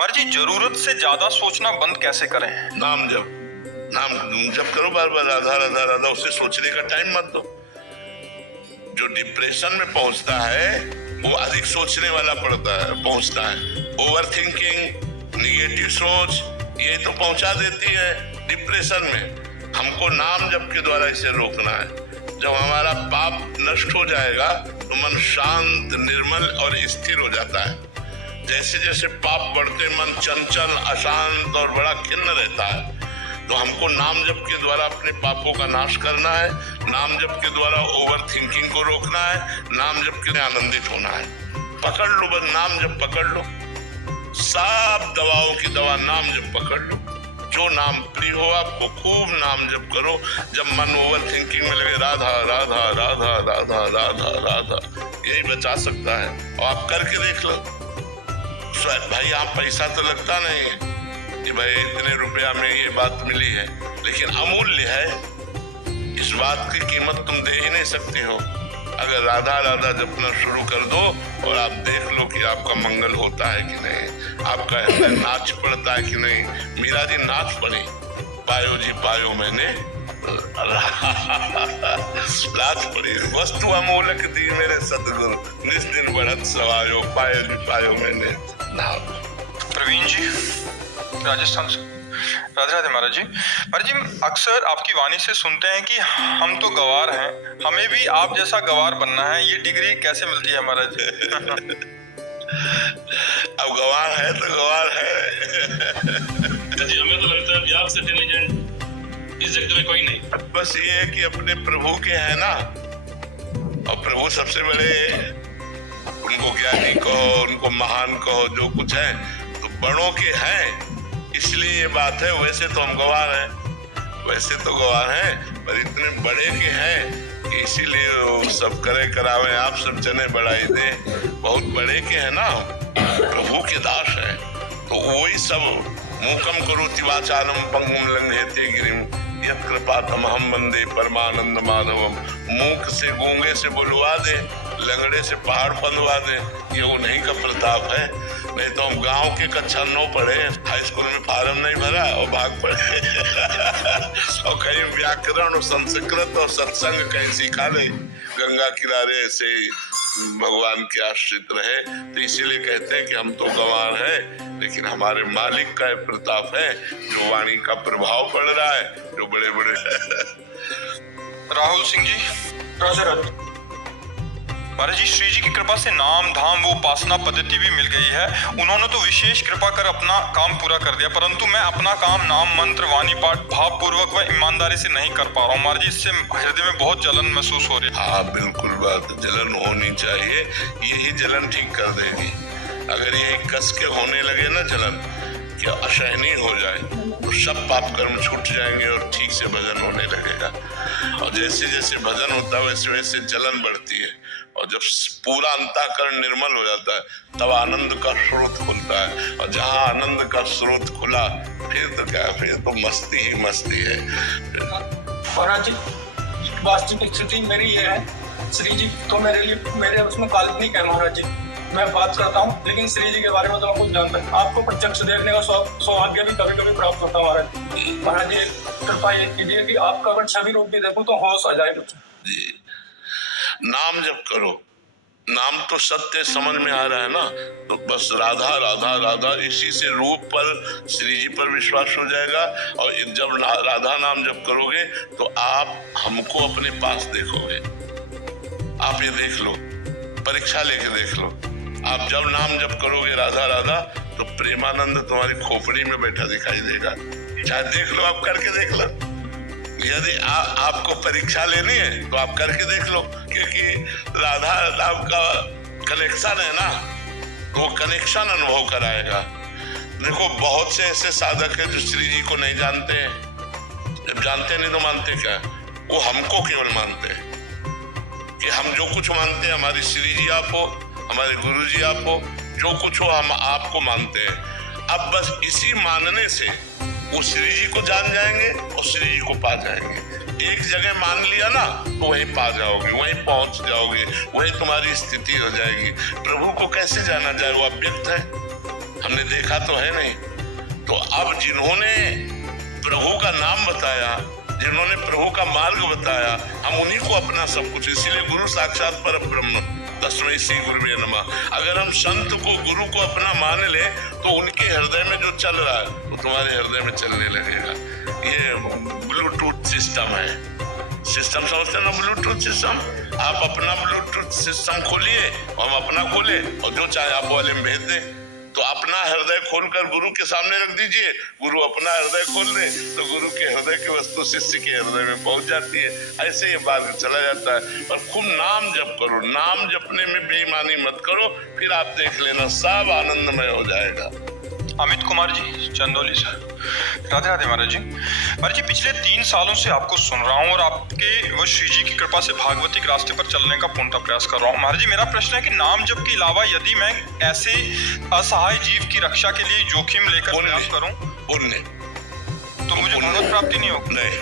महाराज जी, जरूरत से ज्यादा सोचना बंद कैसे करें? नाम जप करो बार बार, राधा राधा राधा। उसे सोचने का टाइम मत दो। जो डिप्रेशन में पहुंचता है वो अधिक सोचने वाला पहुंचता है। ओवर थिंकिंग, निगेटिव सोच, ये तो पहुंचा देती है डिप्रेशन में। हमको नाम जप के द्वारा इसे रोकना है। जब हमारा पाप नष्ट हो जाएगा तो मन शांत, निर्मल और स्थिर हो जाता है। जैसे जैसे पाप बढ़ते मन चंचल, अशांत और बड़ा खिन्न रहता है। तो हमको नाम जप के द्वारा अपने पापों का नाश करना है। नाम जप के द्वारा ओवर थिंकिंग को रोकना है। नाम जप के आनंदित होना है। पकड़ लो, बस नाम जप पकड़ लो। सब दवाओं की दवा नाम जप पकड़ लो। जो नाम प्रिय हो आपको, खूब नाम जप करो। जब मन ओवर थिंकिंग में लगे, राधा राधा राधा राधा राधा राधा, यही बचा सकता है। और आप करके देख लो। भाई यहाँ पैसा तो लगता नहीं है कि भाई इतने रुपया में ये बात मिली है, लेकिन अमूल्य है। इस बात की कीमत तुम दे ही नहीं सकती हो। अगर राधा राधा जपना शुरू कर दो और आप देख लो कि आपका मंगल होता है कि नहीं, आपका हृदय नाच पड़ता है कि नहीं। मीरा जी नाच पड़ी, पायो जी पायो मैंने नाच पड़ी। वस्तु अमोलक दी मेरे सतगुरु, निस दिन बढ़त सवायो, पायो जी पायो मैंने। प्रवीण जी, राजस्थान से। राधे राधे महाराज जी। महाराज जी, अक्सर आपकी वाणी से सुनते हैं कि हम तो गवार हैं, हमें भी आप जैसा गवार बनना है। ये डिग्री कैसे मिलती है महाराज जी? अब गवार है तो गवार है। जी, हमें तो लगता है कि आपसे इंटेलिजेंट इस जगत में कोई नहीं। बस ये है कि अपने प्रभु के हैं ना, और प्रभु सबसे बड़े। उनको ज्ञानी कहो, उनको महान कहो, जो कुछ है तो बड़ों के हैं, इसलिए ये बात है। वैसे तो हम गवार हैं, वैसे तो गवार हैं, पर इतने बड़े के हैं कि इसीलिए वो सब करे करावे, आप सब जने बढ़ाई दे। बहुत बड़े के हैं ना, प्रभु के दास है। तो वही सब मूकम करोति वाचालम पंगुम लंघयते गिरिम यत् कृपातमहं वंदे परमानंद माधवम। मूक से गूंगे से बुलवा दे, लंगड़े से पहाड़ फंदवा दे, ये उन्हीं का प्रताप है। नहीं तो हम गांव के कक्षा 9 पढ़े, हाई स्कूल में फार्म नहीं भरा और भाग पड़े। और कहीं व्याकरण और संस्कृत और सत्संग कहीं सिखा ले, गंगा किनारे ऐसे भगवान के आश्रित रहे। तो इसीलिए कहते हैं कि हम तो गंवार हैं, लेकिन हमारे मालिक का प्रताप है, जो वाणी का प्रभाव पड़ रहा है, जो बड़े बड़े। राहुल सिंह जी, महाराज जी, श्री जी की कृपा से नाम धाम वो उपासना पद्धति भी मिल गई है। उन्होंने तो विशेष कृपा कर अपना काम पूरा कर दिया, परंतु मैं अपना काम नाम मंत्र वाणी पाठ भाव पूर्वक व ईमानदारी से नहीं कर पा रहा हूँ महाराज जी। इससे हृदय में बहुत जलन महसूस हो रही है। हाँ बिल्कुल, बात जलन होनी चाहिए, यही जलन ठीक कर देगी। अगर ये कस के होने लगे ना जलन, कि असहनीय हो जाए, तो सब पाप कर्म छूट जाएंगे और ठीक से भजन होने लगेगा। और जैसे जैसे भजन होता है वैसे वैसे जलन बढ़ती है। और जब पूरा अंतःकरण निर्मल हो जाता है, तब आनंद का स्रोत खुलता है। और जहाँ आनंद का स्रोत खुला, फिर तो क्या, फिर तो मस्ती ही मस्ती है। महाराज जी, वास्तविक स्थिति मेरी ये है, श्री जी तो मेरे लिए मेरे उसमें काल्पनिक है महाराज जी। मैं बात करता हूँ, लेकिन श्री जी के बारे में तो मैं कुछ जानता हूँ। आपको प्रत्यक्ष देखने का सौभाग्य भी कभी कभी प्राप्त होता है महाराज। महाराज जी, कृपा ये कीजिए कि आपका अगर छवि रूप भी देखूं तो होश आ जाए कुछ। नाम जप करो, नाम तो सत्य समझ में आ रहा है ना, तो बस राधा राधा राधा, इसी से रूप पर, श्री जी पर विश्वास हो जाएगा। और जब राधा नाम जप करोगे तो आप हमको अपने पास देखोगे। आप ये देख लो, परीक्षा लेके देख लो। आप जब नाम जप करोगे राधा राधा, तो प्रेमानंद तुम्हारी खोपड़ी में बैठा दिखाई देगा। चाहे देख लो, आप करके देख लो। यदि आपको परीक्षा लेनी है तो आप करके देख लो, क्योंकि राधा नाम का कनेक्शन है ना, वो कनेक्शन अनुभव कराएगा। देखो, बहुत से ऐसे साधक हैं जो श्री जी को नहीं जानते हैं। जब जानते नहीं तो मानते क्या? वो हमको केवल मानते हैं कि हम जो कुछ मानते हैं, हमारी श्री जी आप हो, हमारे गुरु जी आप हो, जो कुछ हो हम आपको मानते हैं। अब बस इसी मानने से वो श्री जी को जान जाएंगे और श्री जी को पा जाएंगे। एक जगह मान लिया ना तो वहीं पा जाओगे, वहीं पहुंच जाओगे, वहीं तुम्हारी स्थिति हो जाएगी। प्रभु को कैसे जाना जाए? वो अव्यक्त है, हमने देखा तो है नहीं। तो अब जिन्होंने प्रभु का नाम बताया, जिन्होंने प्रभु का मार्ग बताया, हम उन्हीं को अपना सब कुछ। इसीलिए गुरु साक्षात पर ब्रह्म, तस्मै श्री गुरुवे नमः। अगर हम संत को, गुरु को अपना मान ले तो उनके हृदय में जो चल रहा है वो तुम्हारे हृदय में चलने लगेगा। ये ब्लूटूथ सिस्टम है। सिस्टम समझते ना, ब्लूटूथ सिस्टम। आप अपना ब्लूटूथ सिस्टम खोलिए, हम अपना खोले और जो चाहे आप वाले में भेज दें। तो अपना हृदय खोलकर गुरु के सामने रख दीजिए, गुरु अपना हृदय खोल दे तो गुरु के हृदय की वस्तु शिष्य के हृदय में पहुंच जाती है। ऐसे ये मार्ग चला जाता है। और खूब नाम जप करो, नाम जपने में बेईमानी मत करो, फिर आप देख लेना सब आनंदमय हो जाएगा। अमित कुमार जी, चंदौली से। राधे राधे महाराज जी। महाराज जी, पिछले 3 सालों से आपको सुन रहा हूँ और आपके व श्री जी की कृपा से भागवती के रास्ते पर चलने का पूर्णतः प्रयास कर रहा हूँ। महाराज जी, मेरा प्रश्न है कि नाम जप के अलावा यदि मैं ऐसे असहाय जीव की रक्षा के लिए जोखिम लेकर प्रयास करूँ पुण्य, तो मुझे भगवत प्राप्ति नहीं होगी? नहीं,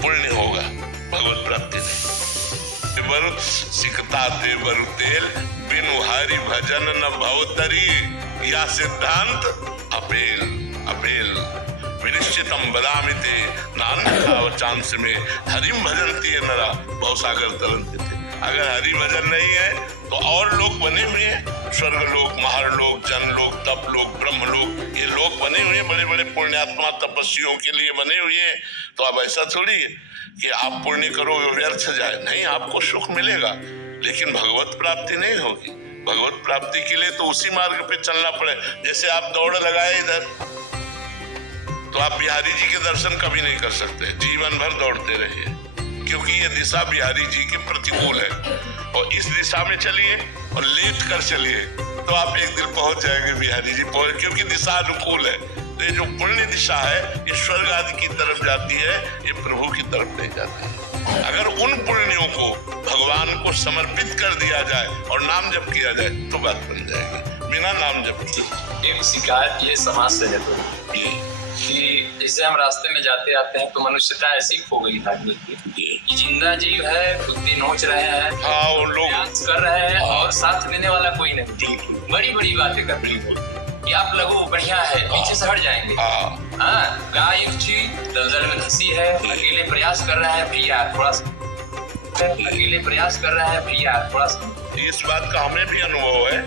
पुण्य होगा, भगवत प्राप्ति नहीं। बरु सिकता दे बरु तेल, बिनु हरि भजन न भवतरी, या सिद्धांत अपेल अपेल। विनिश्चितम बदामि ते नान्यथा वचांस में, हरिम भजन्ति नरा भवसागर तरन्ति थे। अगर हरि भजन नहीं है तो और लोग बने हुए हैं, स्वर्ग लोक, महारलोक, जनलोक, तपलोक, ब्रह्मलोक, ये लोग बने हुए हैं बड़े बड़े पुण्यात्मा तपस्वियों के लिए बने हुए हैं। तो अब ऐसा थोड़ी है कि आप पुण्य करो व्यर्थ जाए, नहीं, आपको सुख मिलेगा लेकिन भगवत प्राप्ति नहीं होगी। भगवत प्राप्ति के लिए तो उसी मार्ग पे चलना पड़े। जैसे आप दौड़ लगाए इधर, तो आप बिहारी जी के दर्शन कभी नहीं कर सकते, जीवन भर दौड़ते रहिए, क्योंकि ये दिशा बिहारी जी के प्रतिकूल है। और इस दिशा में चलिए और लेट कर चलिए तो आप एक दिन पहुंच जाएंगे बिहारी जी पहुंच, क्योंकि दिशा अनुकूल है। तो ये जो पुण्य दिशा है ये स्वर्ग आदि की तरफ जाती है, ये प्रभु की तरफ ले जाती है। अगर उन पुण्यों को भगवान को समर्पित कर दिया जाए और नाम जप किया जाए तो बात बन जाएगी। बिना नाम जप किए एक शिकायत ये समाज से है कि जैसे हम रास्ते में जाते आते हैं तो मनुष्यता ऐसी खो गई आदमी की, जिंदा जीव है, बुद्धि नोच रहे हैं, हाँ, वो लोग प्रयास कर रहे हैं और साथ देने वाला कोई नहीं। बड़ी बड़ी बातें करते हैं कि आप लोगों बढ़िया है, पीछे से हट जाएंगे। हाँ, गाय एक चीज दलदल में धंसी है, अकेले प्रयास कर रहा है भैया थोड़ा सा, अकेले प्रयास कर रहा है भैया थोड़ा सा। इस बात का हमें भी अनुभव है,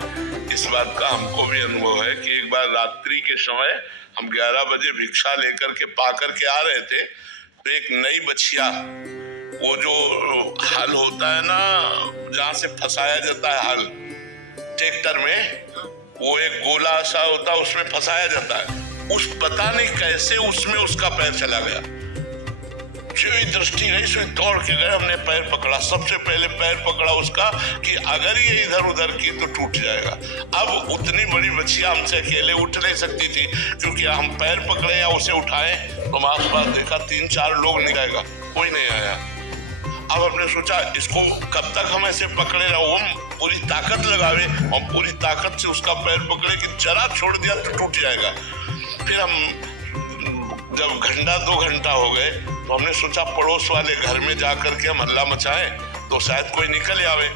इस बात का हमको भी अनुभव है कि एक बार रात्रि के समय हम 11 बजे भिक्षा लेकर के पा करके आ रहे थे, तो एक नई बछिया, वो जो हल होता है ना जहाँ से फंसाया जाता है हल ट्रैक्टर में, वो एक गोला सा होता है उसमें फंसाया जाता है, उस पता नहीं कैसे उसमें उसका पैर चला गया। दृष्टि गई, सो दौड़ के गए, हमने पैर पकड़ा, सबसे पहले पैर पकड़ा उसका कि अगर ये इधर उधर की तो टूट जाएगा। अब उतनी बड़ी बच्चियां हमसे अकेले उठ नहीं सकती थी, क्योंकि हम पैर पकड़े या उसे उठाए तो आस पास देखा 3-4 लोग निकलेगा, कोई नहीं आया। अब हमने सोचा इसको कब तक हम ऐसे पकड़े रहो, हम पूरी ताकत लगावे और पूरी ताकत से उसका पैर पकड़े कि जरा छोड़ दिया तो टूट जाएगा। फिर हम जब 1-2 घंटा हो गए तो हमने सोचा पड़ोस वाले घर में जाकर के हम हल्ला मचाएं तो शायद कोई निकल आवे,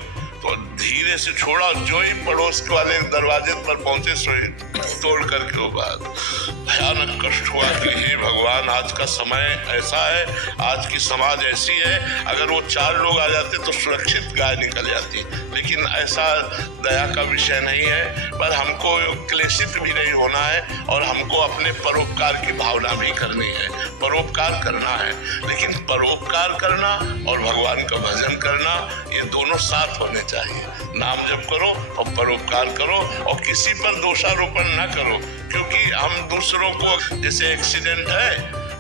तो धीरे से छोड़ा, जो ही पड़ोस वाले दरवाजे पर पहुंचे सो तोड़ करके वो बात। भयानक कष्ट हुआ कि हे भगवान, आज का समय ऐसा है, आज की समाज ऐसी है, अगर वो 4 लोग आ जाते तो सुरक्षित गाय निकल जाती, लेकिन ऐसा दया का विषय नहीं है। पर हमको क्लेशित भी नहीं होना है और हमको अपने परोपकार की भावना भी करनी है, परोपकार करना है, लेकिन परोपकार करना और भगवान का भजन करना ये दोनों साथ होने चाहिए। नाम जप करो और परोपकार करो और किसी पर दोषारोपण न करो, क्योंकि हम दूसरों को, जैसे एक्सीडेंट है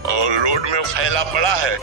और रोड में फैला पड़ा है,